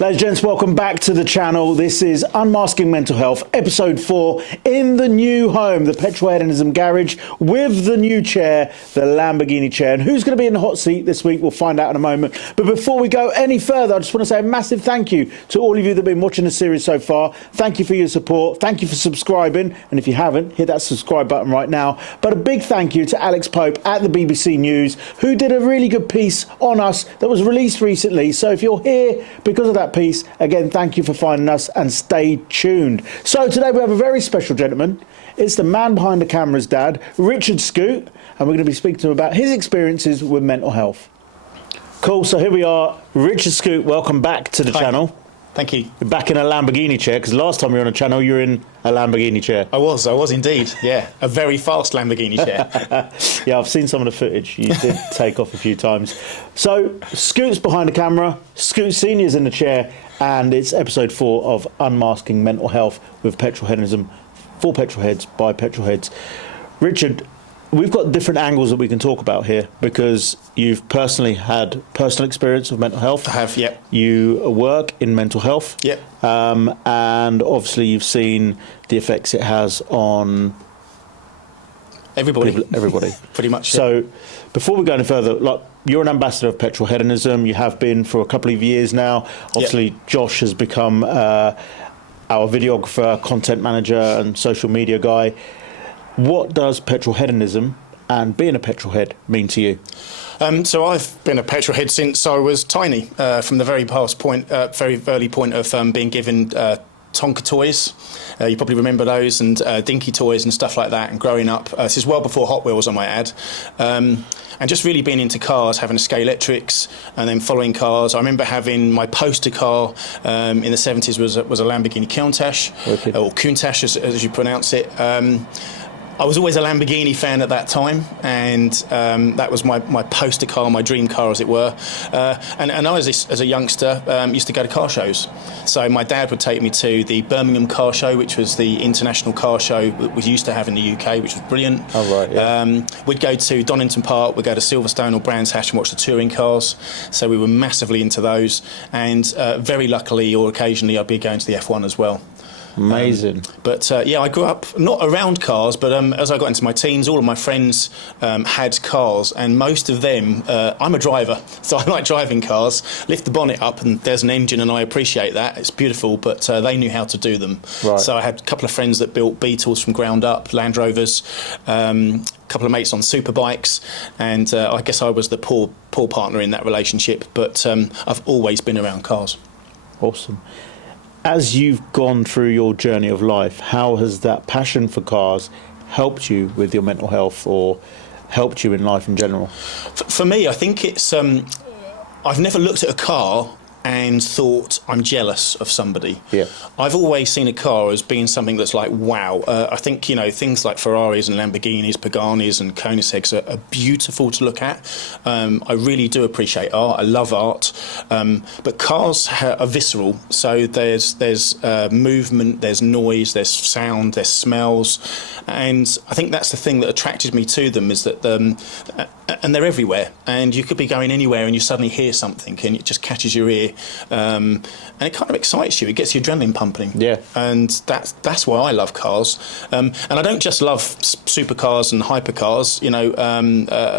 Ladies and gents, welcome back to the channel. This is Unmasking Mental Health, episode 4, in the new home, the Petrolheadonism garage, with the new chair, the Lamborghini chair. And who's going to be in the hot seat this week, we'll find out in a moment. But before we go any further, I just want to say a massive thank you to all of you that have been watching the series so far. Thank you for your support. Thank you for subscribing. And if you haven't, hit that subscribe button right now. But a big thank you to Alex Pope at the BBC News, who did a really good piece on us that was released recently. So if you're here because of that piece, again, thank you for finding us and stay tuned. So today we have a very special gentleman. It's the man behind the camera's dad, Richard Scoot, and we're going to be speaking to him about his experiences with mental health. Cool, so here we are. Richard Scoot, welcome back to the channel. Thank you. You're back in a Lamborghini chair, because last time you were on the channel, you were in a Lamborghini chair. I was indeed, yeah. A very fast Lamborghini chair. Yeah, I've seen some of the footage. You did take off a few times. So, Scoot's behind the camera, Scoot Senior's in the chair, and it's episode 4 of Unmasking Mental Health with Petrolheadonism, for Petrolheads, by Petrolheads. Richard, we've got different angles that we can talk about here, because you've personally had personal experience with mental health. I have, yeah. You work in mental health. Yeah. And obviously you've seen the effects it has on everybody. Pretty much. So before we go any further, like, you're an ambassador of Petrolheadonism. You have been for a couple of years now. Obviously, yep. Josh has become our videographer, content manager and social media guy. What does Petrolheadonism and being a petrolhead mean to you? So I've been a petrolhead since I was tiny, from the very early point of being given Tonka toys. You probably remember those, and Dinky toys and stuff like that, and growing up. This is well before Hot Wheels, I might add. And just really being into cars, having a Scale Electrics, and then following cars. I remember having my poster car in the 70s was a Lamborghini Countach, or Countach as you pronounce it. I was always a Lamborghini fan at that time, and that was my poster car, my dream car, as it were. And I, as a youngster, used to go to car shows. So my dad would take me to the Birmingham Car Show, which was the international car show that we used to have in the UK, which was brilliant. Oh, right, yeah. We'd go to Donington Park, we'd go to Silverstone or Brands Hatch and watch the touring cars. So we were massively into those. And very luckily, or occasionally, I'd be going to the F1 as well. Amazing. Yeah, I grew up not around cars, but as I got into my teens, all of my friends had cars, and most of them, I'm a driver, so I like driving cars. Lift the bonnet up and there's an engine, and I appreciate that. It's beautiful, but they knew how to do them. Right. So I had a couple of friends that built Beetles from ground up, Land Rovers, a couple of mates on super bikes, and I guess I was the poor partner in that relationship, but I've always been around cars. Awesome. As you've gone through your journey of life, how has that passion for cars helped you with your mental health, or helped you in life in general? For me, I think it's I've never looked at a car and thought I'm jealous of somebody. Yeah. I've always seen a car as being something that's like, wow. I think, things like Ferraris and Lamborghinis, Paganis and Koenigseggs are beautiful to look at. I really do appreciate art. I love art. But cars are visceral. So there's movement, there's noise, there's sound, there's smells. And I think that's the thing that attracted me to them, is that and they're everywhere. And you could be going anywhere and you suddenly hear something and it just catches your ear. And it kind of excites you. It gets your adrenaline pumping. Yeah. And that's why I love cars. And I don't just love supercars and hypercars,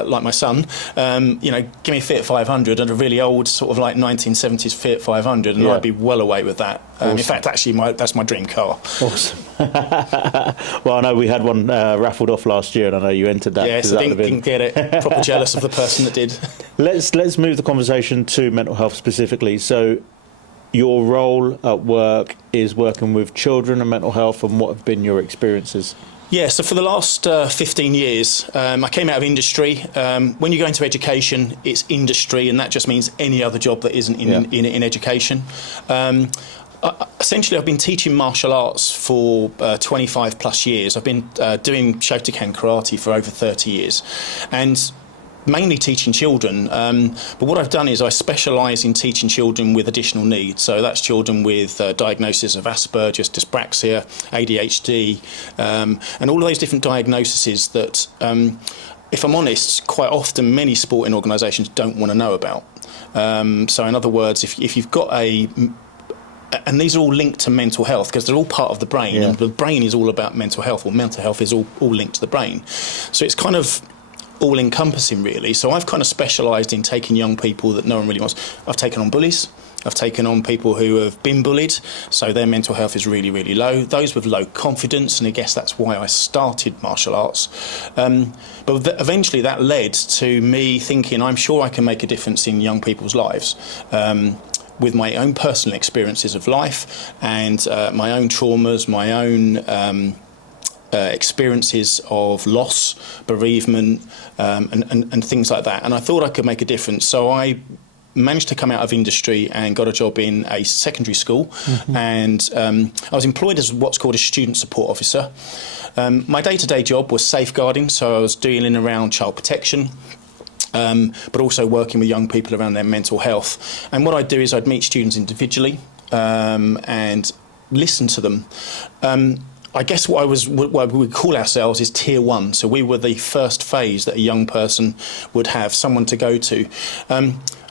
like my son. Give me a Fiat 500 and a really old sort of like 1970s Fiat 500, and I'd be well away with that. Awesome. In fact, actually, that's my dream car. Awesome. Well, I know we had one raffled off last year, and I know you entered that. Yes, I didn't get it. Proper jealous of the person that did. Let's move the conversation to mental health specifically. So your role at work is working with children and mental health, and what have been your experiences? Yeah, so for the last 15 years, I came out of industry. When you go into education, it's industry, and that just means any other job that isn't in education. Essentially, I've been teaching martial arts for 25 plus years. I've been doing Shotokan karate for over 30 years, and mainly teaching children. But what I've done is I specialise in teaching children with additional needs. So that's children with diagnosis of Asperger's, dyspraxia, ADHD, and all of those different diagnoses that, if I'm honest, quite often many sporting organisations don't want to know about. So in other words, if you've got a and these are all linked to mental health because they're all part of the brain, and the brain is all about mental health, or mental health is all linked to the brain. So it's kind of all-encompassing, really. So I've kind of specialised in taking young people that no one really wants. I've taken on bullies. I've taken on people who have been bullied, so their mental health is really, really low. Those with low confidence, and I guess that's why I started martial arts. But eventually that led to me thinking, I'm sure I can make a difference in young people's lives. With my own personal experiences of life and my own traumas, my own experiences of loss, bereavement, and things like that. And I thought I could make a difference. So I managed to come out of industry and got a job in a secondary school. And I was employed as what's called a student support officer. My day-to-day job was safeguarding, so I was dealing around child protection, but also working with young people around their mental health. And what I'd do is I'd meet students individually and listen to them. I guess what we would call ourselves is tier one. So we were the first phase that a young person would have, someone to go to.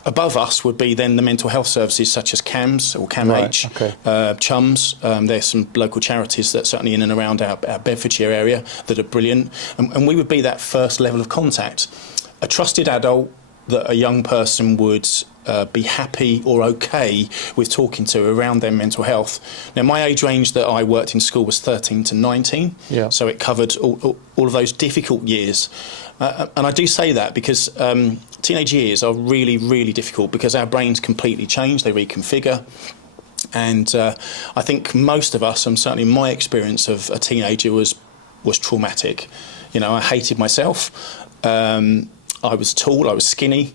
Above us would be then the mental health services such as CAMS or CAMH, CHUMS. There's some local charities that certainly in and around our Bedfordshire area that are brilliant. And we would be that first level of contact. A trusted adult that a young person would be happy or okay with talking to around their mental health. Now, my age range that I worked in school was 13 to 19, so it covered all of those difficult years. And I do say that because teenage years are really, really difficult because our brains completely change, they reconfigure. And I think most of us, and certainly my experience of a teenager was traumatic. You know, I hated myself. I was tall, I was skinny.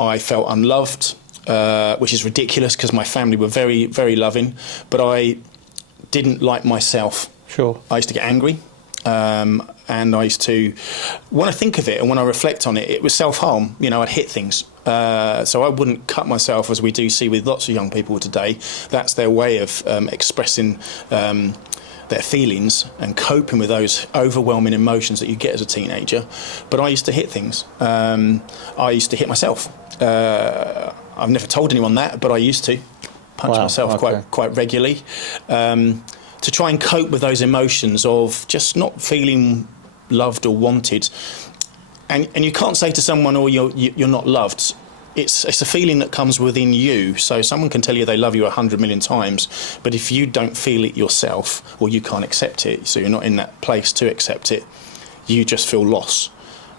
I felt unloved, which is ridiculous because my family were very, very loving, but I didn't like myself. Sure. I used to get angry, and I used to, when I think of it and when I reflect on it, it was self-harm. You know, I'd hit things. So I wouldn't cut myself, as we do see with lots of young people today. That's their way of expressing their feelings and coping with those overwhelming emotions that you get as a teenager. But I used to hit things. I used to hit myself. I've never told anyone that, but I used to punch myself quite regularly to try and cope with those emotions of just not feeling loved or wanted. And you can't say to someone, "Oh, you're not loved." It's a feeling that comes within you. So someone can tell you they love you 100 million times, but if you don't feel it yourself, or you can't accept it, so you're not in that place to accept it, you just feel loss,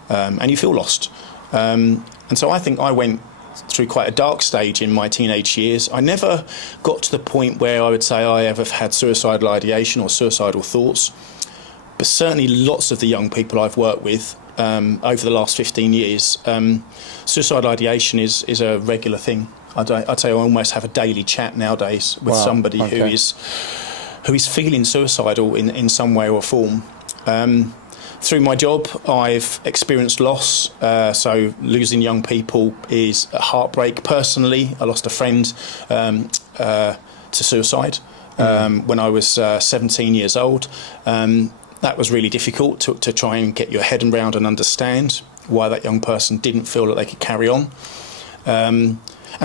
and you feel lost. And so I think I went through quite a dark stage in my teenage years. I never got to the point where I would say I ever had suicidal ideation or suicidal thoughts, but certainly lots of the young people I've worked with over the last 15 years, suicidal ideation is a regular thing. I'd say I almost have a daily chat nowadays with somebody who is feeling suicidal in some way or form. Through my job, I've experienced loss, so losing young people is a heartbreak. Personally, I lost a friend to suicide when I was 17 years old. That was really difficult to try and get your head around and understand why that young person didn't feel that they could carry on. And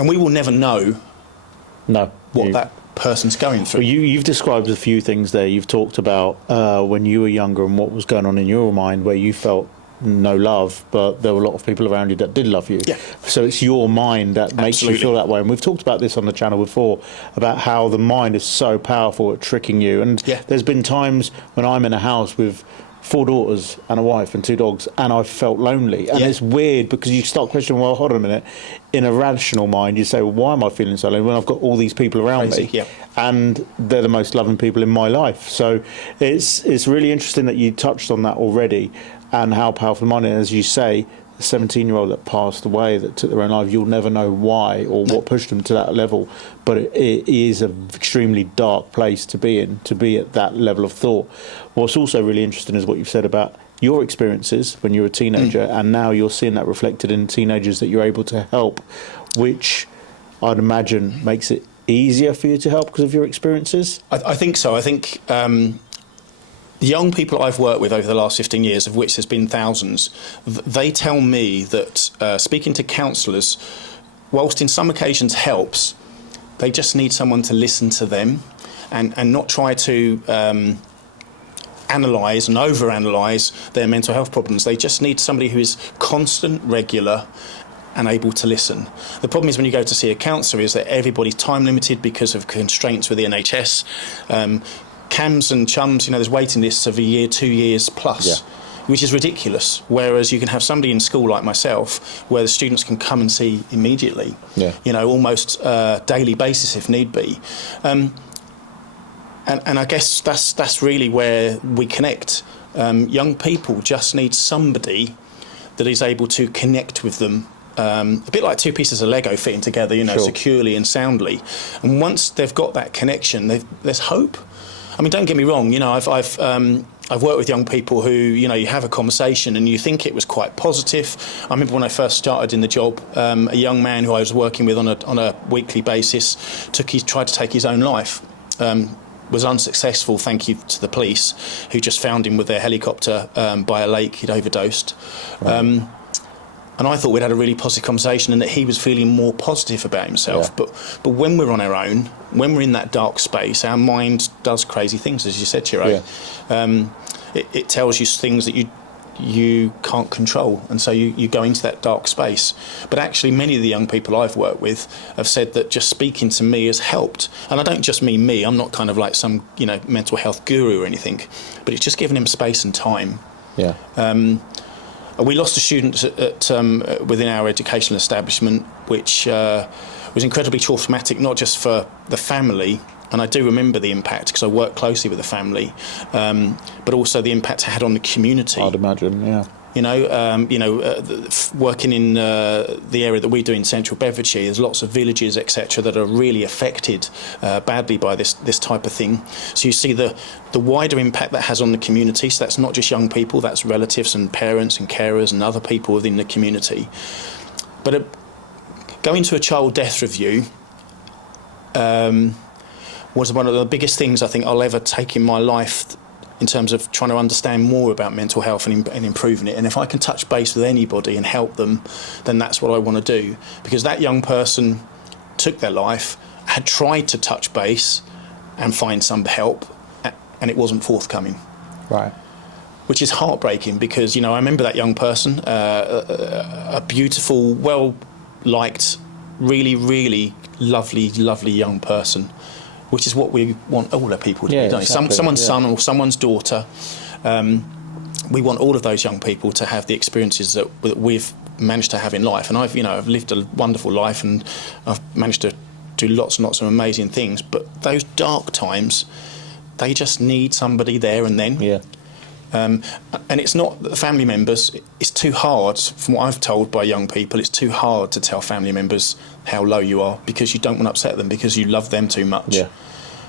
we will never know what that person's going through. Well, you've described a few things there. You've talked about when you were younger and what was going on in your mind where you felt no love, but there were a lot of people around you that did love you. Yeah. So it's your mind that makes you feel that way. And we've talked about this on the channel before, about how the mind is so powerful at tricking you. And there's been times when I'm in a house with 4 daughters and a wife and 2 dogs, and I felt lonely. And it's weird because you start questioning, well, hold on a minute. In a rational mind, you say, well, why am I feeling so lonely when I've got all these people around me? Yeah. And they're the most loving people in my life. So it's really interesting that you touched on that already, and how powerful the mind is. As you say, the 17-year-old that passed away, that took their own life, you'll never know why or what pushed them to that level, but it is an extremely dark place to be in, to be at that level of thought. What's also really interesting is what you've said about your experiences when you were a teenager, and now you're seeing that reflected in teenagers that you're able to help, which I'd imagine makes it easier for you to help because of your experiences? I think so. I think the young people I've worked with over the last 15 years, of which there's been thousands, they tell me that speaking to counsellors, whilst in some occasions helps, They just need someone to listen to them and not try to analyse and overanalyse their mental health problems. They just need somebody who is constant, regular, and able to listen. The problem is when you go to see a counsellor is that everybody's time limited because of constraints with the NHS. CAMS and CHUMS, there's waiting lists of a year, 2 years plus, which is ridiculous. Whereas you can have somebody in school like myself where the students can come and see immediately, almost daily basis if need be. And I guess that's really where we connect. Young people just need somebody that is able to connect with them. A bit like two pieces of Lego fitting together, securely and soundly. And once they've got that connection, there's hope. I mean, don't get me wrong. I've worked with young people who, you have a conversation and you think it was quite positive. I remember when I first started in the job, a young man who I was working with on a weekly basis tried to take his own life. Was unsuccessful, thank you to the police, who just found him with their helicopter by a lake. He'd overdosed. Right. And I thought we'd had a really positive conversation and that he was feeling more positive about himself. Yeah. But when we're on our own, when we're in that dark space, our mind does crazy things, as you said, Chiro. Yeah. It tells you things that you can't control, and so you go into that dark space. But actually, many of the young people I've worked with have said that just speaking to me has helped. And I don't just mean me. I'm not kind of like some mental health guru or anything, but it's just given him space and time. Yeah. We lost a student within our educational establishment, which was incredibly traumatic, not just for the family, and I do remember the impact because I worked closely with the family, but also the impact it had on the community. I'd imagine, yeah. Working in the area that we do in central Bedfordshire, there's lots of villages, etc., that are really affected badly by this type of thing. So you see the wider impact that has on the community. So that's not just young people, that's relatives and parents and carers and other people within the community. But going to a child death review was one of the biggest things I think I'll ever take in my life, in terms of trying to understand more about mental health and improving it. And if I can touch base with anybody and help them, then that's what I want to do. Because that young person took their life, had tried to touch base and find some help, and it wasn't forthcoming. Right. Which is heartbreaking because, I remember that young person, a beautiful, well-liked, really, really lovely, lovely young person, which is what we want all our people to be doing. Exactly. Someone's son or someone's daughter. We want all of those young people to have the experiences that we've managed to have in life. And I've lived a wonderful life and I've managed to do lots and lots of amazing things. But those dark times, they just need somebody there and then. Yeah. And it's not the family members. It's too hard, from what I've told by young people, it's too hard to tell family members how low you are because you don't want to upset them because you love them too much. Yeah.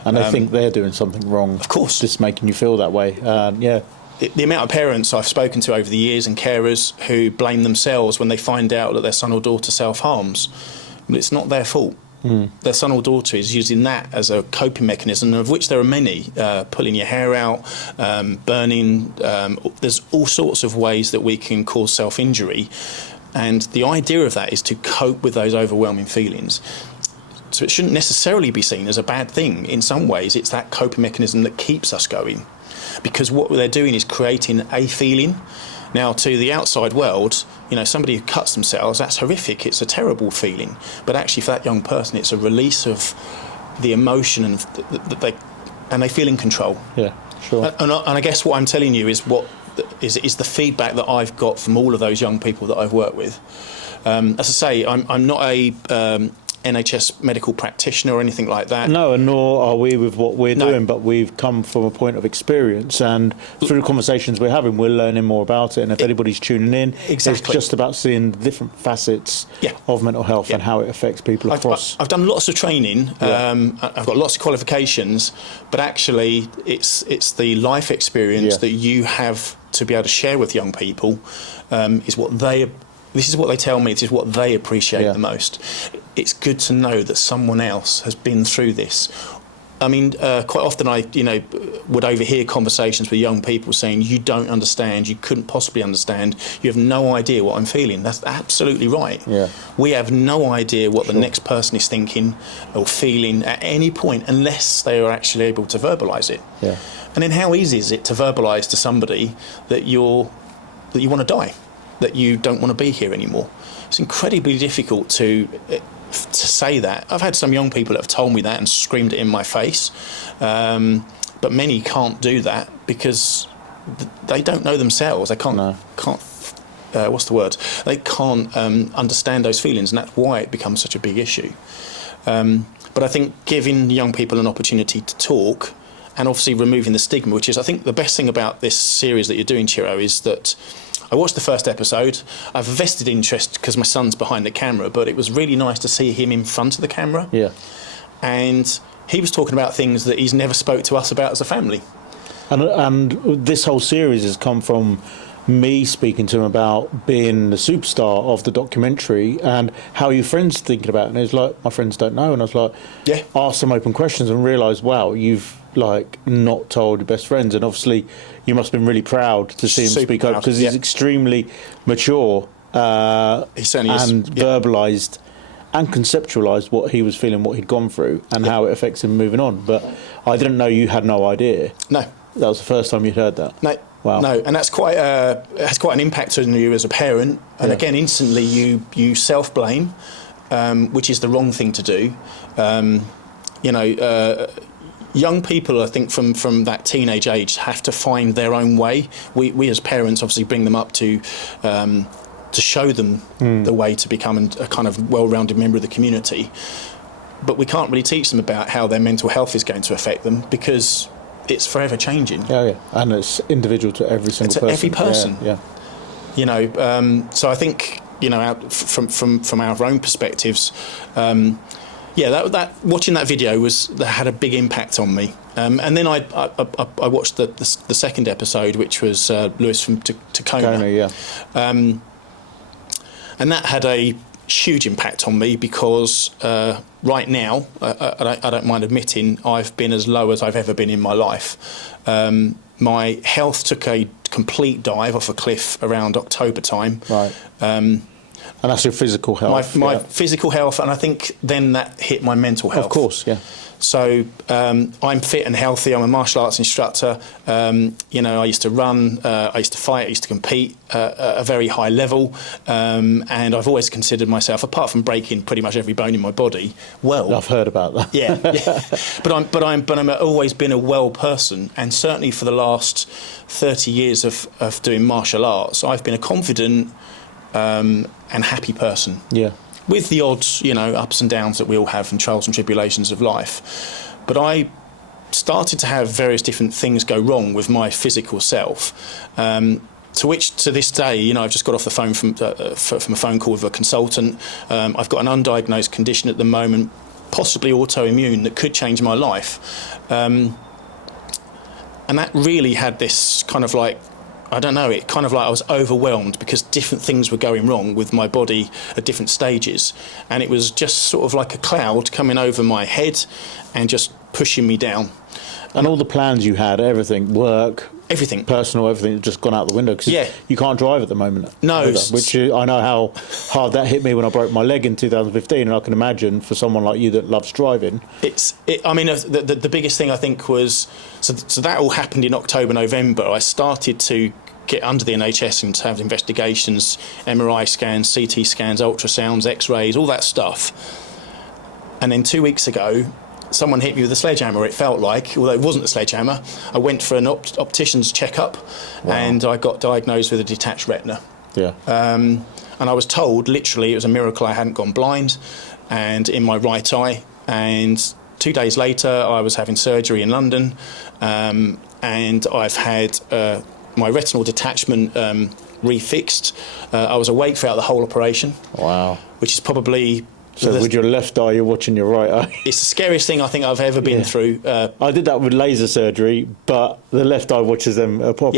And they think they're doing something wrong. Of course. Just making you feel that way. Yeah. The amount of parents I've spoken to over the years and carers who blame themselves when they find out that their son or daughter self-harms, well, it's not their fault. Their son or daughter is using that as a coping mechanism, of which there are many, pulling your hair out, burning. There's all sorts of ways that we can cause self-injury. And the idea of that is to cope with those overwhelming feelings. So it shouldn't necessarily be seen as a bad thing. In some ways, it's that coping mechanism that keeps us going. Because what they're doing is creating a feeling. Now, to the outside world, somebody who cuts themselves, that's horrific. It's a terrible feeling. But actually, for that young person, it's a release of the emotion and that they feel in control. Yeah, sure. And I guess what I'm telling you is the feedback that I've got from all of those young people that I've worked with. As I say, I'm not a NHS medical practitioner or anything like that. No, and nor are we with what we're doing, but we've come from a point of experience, and through the conversations we're having, we're learning more about it. And if anybody's tuning in, it's just about seeing the different facets of mental health and how it affects people across. I've done lots of training. I've got lots of qualifications, but actually, it's the life experience that you have to be able to share with young people is what they. This is what they tell me. This is what they appreciate the most. It's good to know that someone else has been through this, I mean, quite often I, would overhear conversations with young people saying, "You don't understand. You couldn't possibly understand. You have no idea what I'm feeling." That's absolutely right. Yeah. We have no idea what the next person is thinking or feeling at any point unless they are actually able to verbalise it. Yeah. And then how easy is it to verbalise to somebody that you want to die, that you don't want to be here anymore? It's incredibly difficult to say that. I've had some young people that have told me that and screamed it in my face, but many can't do that because they don't know themselves. They can't. What's the word? They can't understand those feelings, and that's why it becomes such a big issue. But I think giving young people an opportunity to talk, and obviously removing the stigma, which is, I think, the best thing about this series that you're doing, Chiro, is that I watched the first episode. I've a vested interest because my son's behind the camera, but it was really nice to see him in front of the camera. Yeah. And he was talking about things that he's never spoke to us about as a family. And this whole series has come from me speaking to him about being the superstar of the documentary and how your friends thinking about it. And he was like, my friends don't know. And I was like, yeah, ask some open questions and realise, wow, you've not told your best friends. And obviously you must have been really proud to see him speak up because he's extremely mature. He certainly is. And verbalised and conceptualised what he was feeling, what he'd gone through and how it affects him moving on. But I didn't know you had no idea. No. That was the first time you'd heard that. No. Wow. No, and that's has quite an impact on you as a parent. And again, instantly you self-blame, which is the wrong thing to do. Young people, I think, from that teenage age, have to find their own way. We as parents obviously bring them up to show them the way to become a kind of well-rounded member of the community. But we can't really teach them about how their mental health is going to affect them because it's forever changing. Yeah, and it's individual to every single person. Every person. Yeah. So I think from our own perspectives, that watching that video had a big impact on me. And then I watched the second episode, which was Lewis from Tacoma. And that had a huge impact on me because right now, I don't mind admitting, I've been as low as I've ever been in my life. My health took a complete dive off a cliff around October time. Right. And that's your physical health. My physical health, and I think then that hit my mental health. Of course, yeah. So I'm fit and healthy. I'm a martial arts instructor. I used to run, I used to fight, I used to compete at a very high level. And I've always considered myself, apart from breaking pretty much every bone in my body, well. I've heard about that. Yeah. But I'm always been a well person, and certainly for the last 30 years of doing martial arts, I've been a confident and happy person. Yeah. With the odd, ups and downs that we all have and trials and tribulations of life. But I started to have various different things go wrong with my physical self, to which, to this day, I've just got off the phone from a phone call with a consultant. I've got an undiagnosed condition at the moment, possibly autoimmune, that could change my life. And that really had this kind of it kind of like I was overwhelmed because different things were going wrong with my body at different stages. And it was just sort of like a cloud coming over my head and just pushing me down. And all the plans you had, everything, work, everything, personal, everything, just gone out the window because you can't drive at the moment. No. Either, which I know how hard that hit me when I broke my leg in 2015, and I can imagine for someone like you that loves driving. The biggest thing I think was, so that all happened in October, November. I started to get under the NHS and to have investigations, MRI scans, CT scans, ultrasounds, X-rays, all that stuff. And then 2 weeks ago, someone hit me with a sledgehammer, it felt like, although it wasn't a sledgehammer. I went for an optician's checkup. Wow. And I got diagnosed with a detached retina. Yeah. And I was told, literally, it was a miracle I hadn't gone blind, and in my right eye. And 2 days later, I was having surgery in London, and I've had my retinal detachment refixed. I was awake throughout the whole operation. Wow. Which is probably... So with your left eye, you're watching your right eye. It's the scariest thing I think I've ever been through. I did that with laser surgery, but the left eye watches them operate.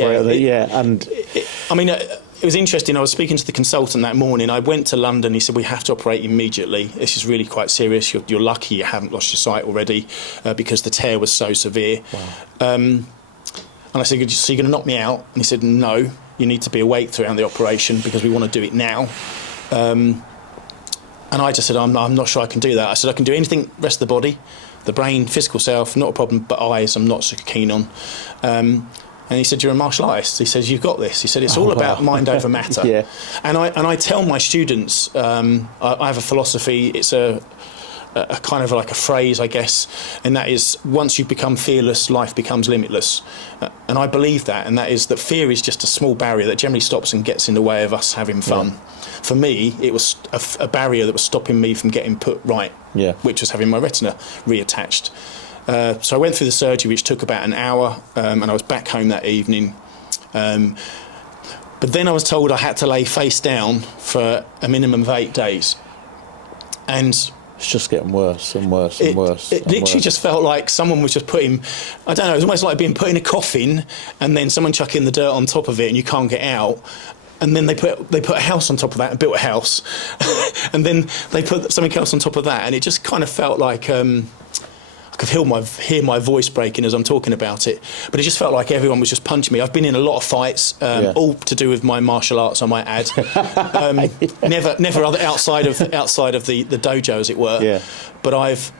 it was interesting. I was speaking to the consultant that morning. I went to London. He said, we have to operate immediately. This is really quite serious. You're lucky you haven't lost your sight already because the tear was so severe. Wow. And I said, so you're going to knock me out? And he said, no, you need to be awake throughout the operation because we want to do it now. And I just said, I'm not sure I can do that. I said, I can do anything, rest of the body, the brain, physical self, not a problem, but eyes I'm not so keen on. And he said, you're a martial artist. He says, you've got this. He said, it's all about mind over matter. Yeah. And I tell my students, I have a philosophy, it's a kind of like a phrase, I guess, and that is, once you become fearless, life becomes limitless. And I believe that, and that is that fear is just a small barrier that generally stops and gets in the way of us having fun. Yeah. For me, it was a barrier that was stopping me from getting put right, which was having my retina reattached. So I went through the surgery, which took about an hour, and I was back home that evening. But then I was told I had to lay face down for a minimum of 8 days. And it's just getting worse and worse and worse. It literally just felt like someone was just putting, I don't know, it was almost like being put in a coffin and then someone chucking the dirt on top of it and you can't get out. And then they put a house on top of that and built a house. And then they put something else on top of that. And it just kind of felt like I could hear my voice breaking as I'm talking about it. But it just felt like everyone was just punching me. I've been in a lot of fights, all to do with my martial arts, I might add. Never other outside of the dojo, as it were. Yeah. But I've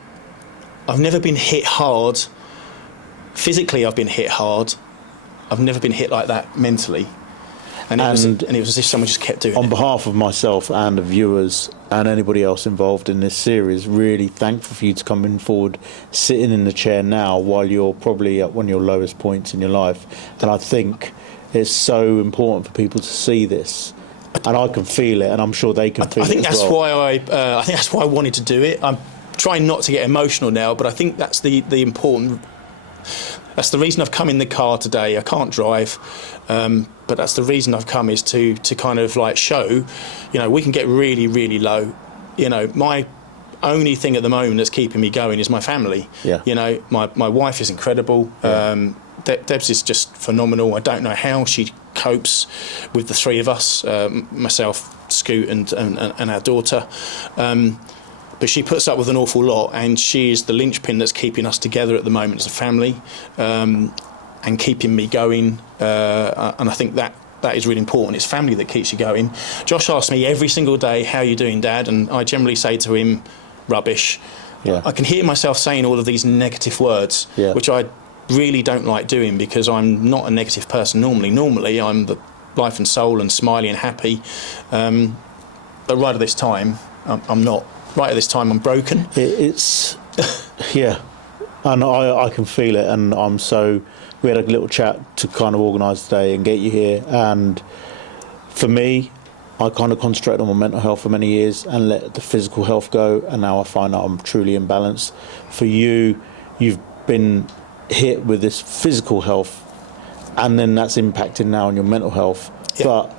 never been hit hard. Physically, I've been hit hard. I've never been hit like that mentally. And it was as if someone just kept doing it. On behalf of myself and the viewers and anybody else involved in this series, really thankful for you to come in forward, sitting in the chair now while you're probably at one of your lowest points in your life. And I think it's so important for people to see this. And I can feel it, and I'm sure they can feel it as well. I think that's why I wanted to do it. I'm trying not to get emotional now, but I think that's the important... That's the reason I've come in the car today. I can't drive, but that's the reason I've come, is to kind of like show, we can get really, really low. My only thing at the moment that's keeping me going is my family. Yeah. My wife is incredible. Yeah. Debs is just phenomenal. I don't know how she copes with the three of us, myself, Scoot, and our daughter. But she puts up with an awful lot, and she is the linchpin that's keeping us together at the moment as a family, and keeping me going. And I think that is really important. It's family that keeps you going. Josh asks me every single day, how are you doing, Dad? And I generally say to him, rubbish. Yeah. I can hear myself saying all of these negative words, which I really don't like doing, because I'm not a negative person normally. Normally, I'm the life and soul and smiley and happy. But right at this time, I'm not. Right at this time, I'm broken. It's, and I can feel it, and we had a little chat to kind of organise today and get you here, and for me, I kind of concentrated on my mental health for many years and let the physical health go, and now I find that I'm truly imbalanced. For you, you've been hit with this physical health, and then that's impacting now on your mental health, but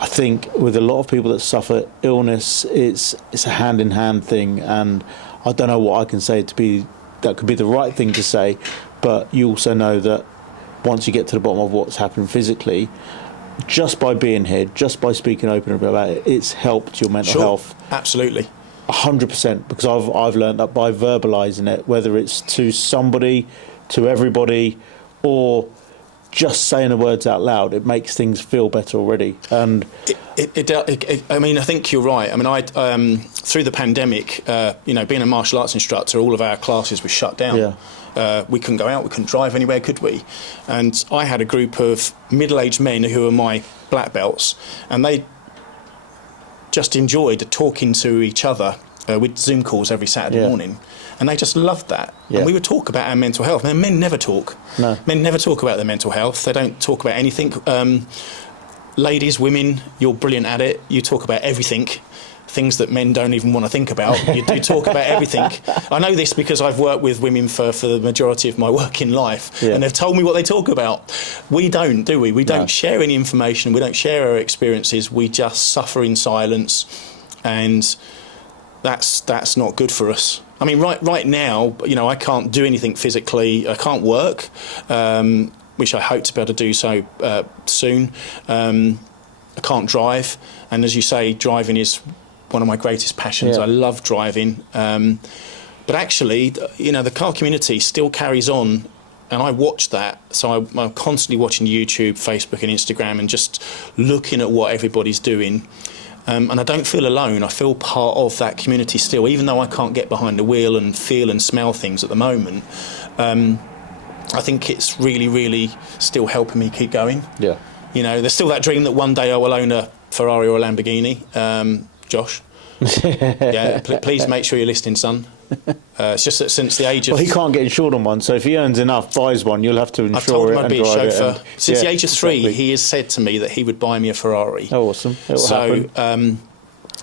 I think with a lot of people that suffer illness, it's a hand-in-hand thing, and I don't know what I can say that could be the right thing to say, but you also know that once you get to the bottom of what's happened physically, just by being here, just by speaking openly about it, it's helped your mental health. Absolutely. 100%, because I've learned that by verbalising it, whether it's to somebody, to everybody, or just saying the words out loud, it makes things feel better already. And I mean, I think you're right. I mean, I through the pandemic, being a martial arts instructor, all of our classes were shut down. Yeah. We couldn't go out, we couldn't drive anywhere, could we? And I had a group of middle-aged men who were my black belts, and they just enjoyed talking to each other with Zoom calls every Saturday morning. And they just loved that. Yeah. And we would talk about our mental health. And men never talk. No. Men never talk about their mental health. They don't talk about anything. Ladies, women, you're brilliant at it. You talk about everything. Things that men don't even want to think about. You do talk about everything. I know this because I've worked with women for the majority of my working life. Yeah. And they've told me what they talk about. We don't, do we? We don't share any information. We don't share our experiences. We just suffer in silence. And that's not good for us. I mean, right now, I can't do anything physically. I can't work, which I hope to be able to do so soon. I can't drive, and as you say, driving is one of my greatest passions. Yeah. I love driving, but actually, you know, the car community still carries on, and I watch that. So I'm constantly watching YouTube, Facebook, and Instagram, and just looking at what everybody's doing. And I don't feel alone. I feel part of that community still, even though I can't get behind the wheel and feel and smell things at the moment. I think it's really, really still helping me keep going. Yeah. You know, there's still that dream that one day I will own a Ferrari or a Lamborghini. Josh, yeah, please make sure you're listening, son. It's just that since the age of... Well, he can't get insured on one, so if he earns enough, buys one, you'll have to insure it. I've told him I'd be a chauffeur. And, since the age of 3, exactly. he has said to me that he would buy me a Ferrari. Oh, awesome. It'll happen.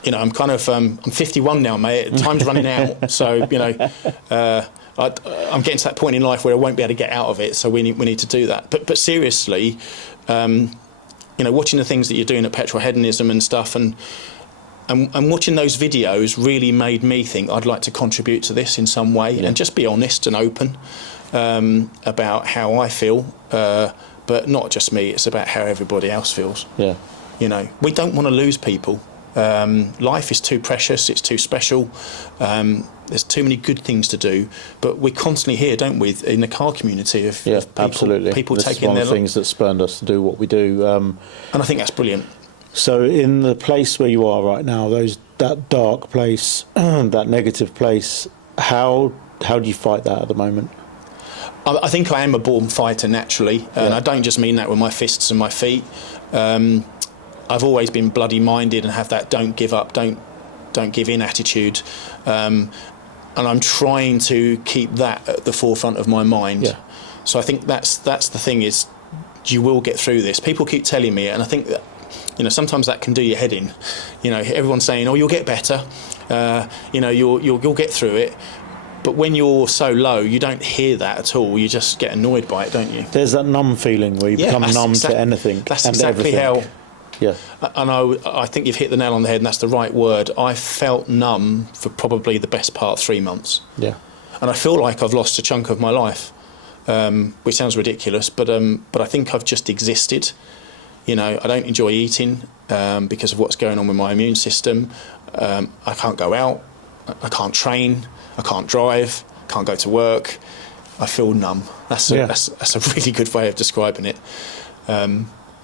You know, I'm kind of... I'm 51 now, mate. Time's running out. So, you know... I'm getting to that point in life where I won't be able to get out of it, so we need to do that. But seriously, you know, watching the things that you're doing at Petrolheadonism and stuff, and watching those videos really made me think I'd like to contribute to this in some way, and just be honest and open about how I feel, but not just me. It's about how everybody else feels. Yeah, you know, we don't want to lose people. Life is too precious. It's too special. There's too many good things to do, but we constantly hear, don't we, in the car community of people, absolutely. People this taking is one their of the things that spurned us to do what we do. And I think that's brilliant. So in the place where you are right now, that dark place, that negative place, how do you fight that at the moment? I think I am a born fighter naturally, and I don't just mean that with my fists and my feet. I've always been bloody minded and have that don't give up, don't give in attitude, and I'm trying to keep that at the forefront of my mind. Yeah. So I think that's the thing, is you will get through this. People keep telling me it, and I think that, you know, sometimes that can do your head in. You know, everyone's saying, "Oh, you'll get better. You know, you'll get through it." But when you're so low, you don't hear that at all. You just get annoyed by it, don't you? There's that numb feeling where you become numb to anything. That's and exactly everything. how. Yeah. And I think you've hit the nail on the head, and that's the right word. I felt numb for probably the best part of 3 months. Yeah. And I feel like I've lost a chunk of my life, which sounds ridiculous, but I think I've just existed. You know, I don't enjoy eating because of what's going on with my immune system. I can't go out. I can't train. I can't drive. Can't go to work. I feel numb. That's a really good way of describing it.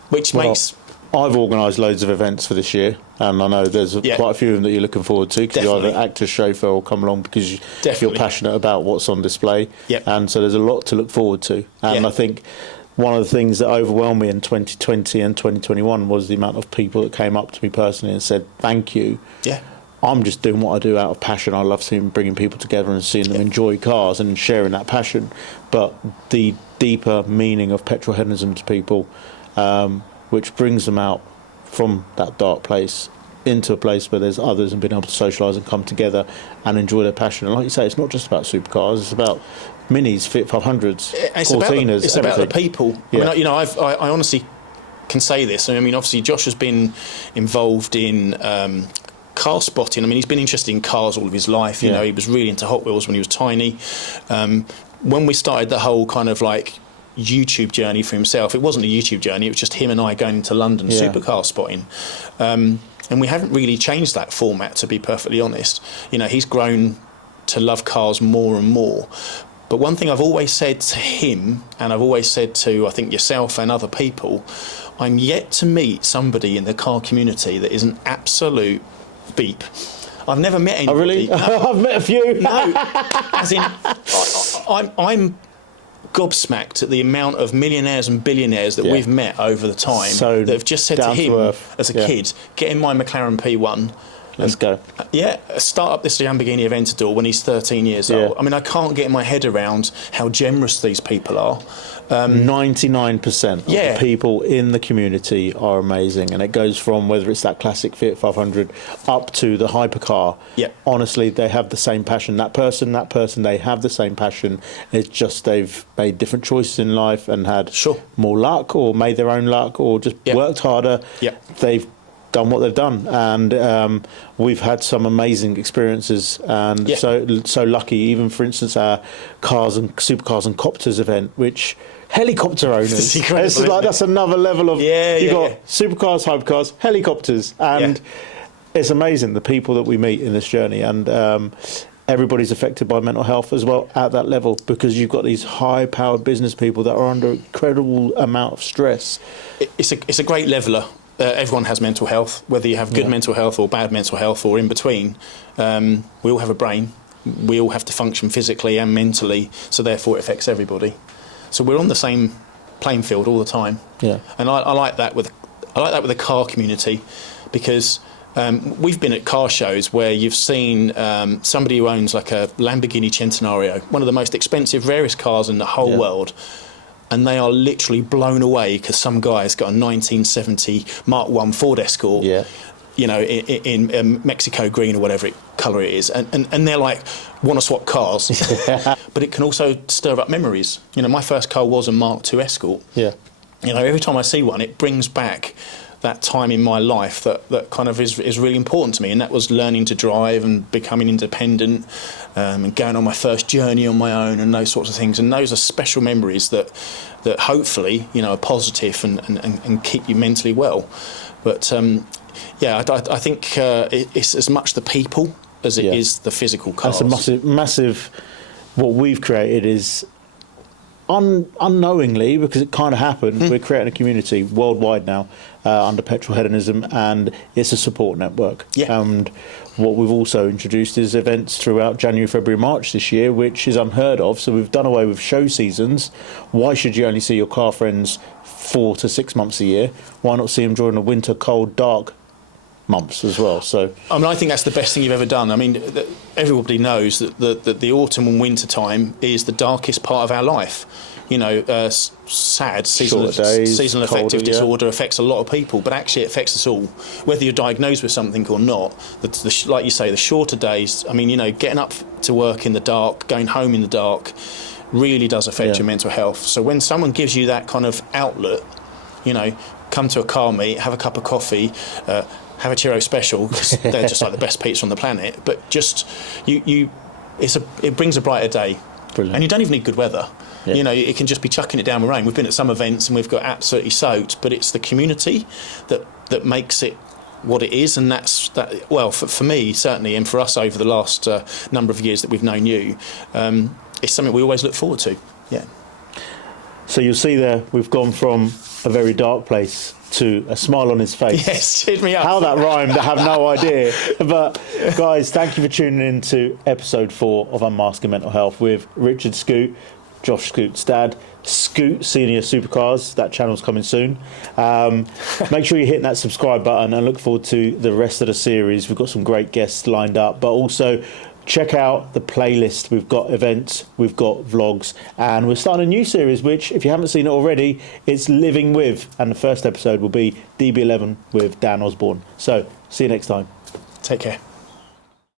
Which makes... I've organised loads of events for this year, and I know there's quite a few of them that you're looking forward to, because you're either actor, chauffeur, or come along because you're passionate about what's on display. And so there's a lot to look forward to. And I think one of the things that overwhelmed me in 2020 and 2021 was the amount of people that came up to me personally and said, "Thank you. I'm just doing what I do out of passion. I love bringing people together and seeing them enjoy cars and sharing that passion." But the deeper meaning of Petrolheadonism to people, which brings them out from that dark place into a place where there's others, and being able to socialise and come together and enjoy their passion. And like you say, it's not just about supercars, it's about minis, Fit 500s, Cortinas. It's about the people. I mean, you know, I honestly can say this. I mean, obviously, Josh has been involved in car spotting. I mean, he's been interested in cars all of his life. You know, he was really into Hot Wheels when he was tiny. When we started the whole kind of like YouTube journey for himself, it wasn't a YouTube journey, it was just him and I going into London supercar spotting, and we haven't really changed that format, to be perfectly honest. You know, he's grown to love cars more and more. But one thing I've always said to him, and I've always said to, I think, yourself and other people, I'm yet to meet somebody in the car community that is an absolute beep. I've never met anybody. Oh, really? No. I've met a few. No, as in, I'm gobsmacked at the amount of millionaires and billionaires that we've met over the time that have just said to him as a kid, "Get in my McLaren P1. Let's go." Start up this Lamborghini Aventador when he's 13 years old. I mean, I can't get my head around how generous these people are. 99% of the people in the community are amazing, and it goes from whether it's that classic Fiat 500 up to the hypercar. Honestly, they have the same passion. That person, they have the same passion. It's just they've made different choices in life and had more luck, or made their own luck, or just worked harder. They've done what they've done, and we've had some amazing experiences, and so lucky. Even for instance, our cars and supercars and copters event, which helicopter owners. It's incredible, It's like, isn't it? that's another level of, Yeah, got supercars, hypercars, helicopters, and it's amazing the people that we meet in this journey, and everybody's affected by mental health as well at that level, because you've got these high-powered business people that are under incredible amount of stress. It's a great leveler. Everyone has mental health, whether you have good mental health or bad mental health or in between. We all have a brain. We all have to function physically and mentally, so therefore it affects everybody. So we're on the same playing field all the time. Yeah. And I like that with the car community, because we've been at car shows where you've seen somebody who owns like a Lamborghini Centenario, one of the most expensive, rarest cars in the whole world, and they are literally blown away because some guy's got a 1970 Mark I Ford Escort, you know, in Mexico green or whatever colour it is, and they're like, want to swap cars. But it can also stir up memories. You know, my first car was a Mark II Escort. Yeah. You know, every time I see one, it brings back that time in my life that kind of is really important to me, and that was learning to drive and becoming independent, and going on my first journey on my own and those sorts of things. And those are special memories that hopefully, you know, are positive and keep you mentally well. But I think it's as much the people as it is the physical cars. That's a massive. What we've created is unknowingly, because it kind of happened, we're creating a community worldwide now under Petrolheadonism, and it's a support network. And what we've also introduced is events throughout January, February, March this year, which is unheard of. So we've done away with show seasons. Why should you only see your car friends 4 to 6 months a year? Why not see them during the winter, cold, dark months as well? So I mean, I think that's the best thing you've ever done. I mean, everybody knows that the autumn and winter time is the darkest part of our life. You know, sad seasonal affective disorder affects a lot of people, but actually it affects us all, whether you're diagnosed with something or not. Like you say, the shorter days, I mean, you know, getting up to work in the dark, going home in the dark, really does affect your mental health. So when someone gives you that kind of outlet, you know, come to a car meet, have a cup of coffee, have a Churro special, because they're just like the best pizza on the planet. But just it brings a brighter day. Brilliant. And you don't even need good weather. You know, it can just be chucking it down with rain. We've been at some events and we've got absolutely soaked, but it's the community that makes it what it is, and that's that. Well, for me certainly, and for us over the last number of years that we've known you, it's something we always look forward to. Yeah. So you'll see there, we've gone from a very dark place to a smile on his face. Yes, cheered me up. How that rhymed, I have no idea. But guys, thank you for tuning in to episode 4 of Unmasking Mental Health with Richard Scoot, Josh Scoot's dad, Scoot Senior Supercars. That channel's coming soon. Make sure you're hitting that subscribe button and look forward to the rest of the series. We've got some great guests lined up, but also check out the playlist. We've got events, we've got vlogs, and we're starting a new series, which, if you haven't seen it already, it's Living With, and the first episode will be DB11 with Dan Osborne. So, see you next time. Take care.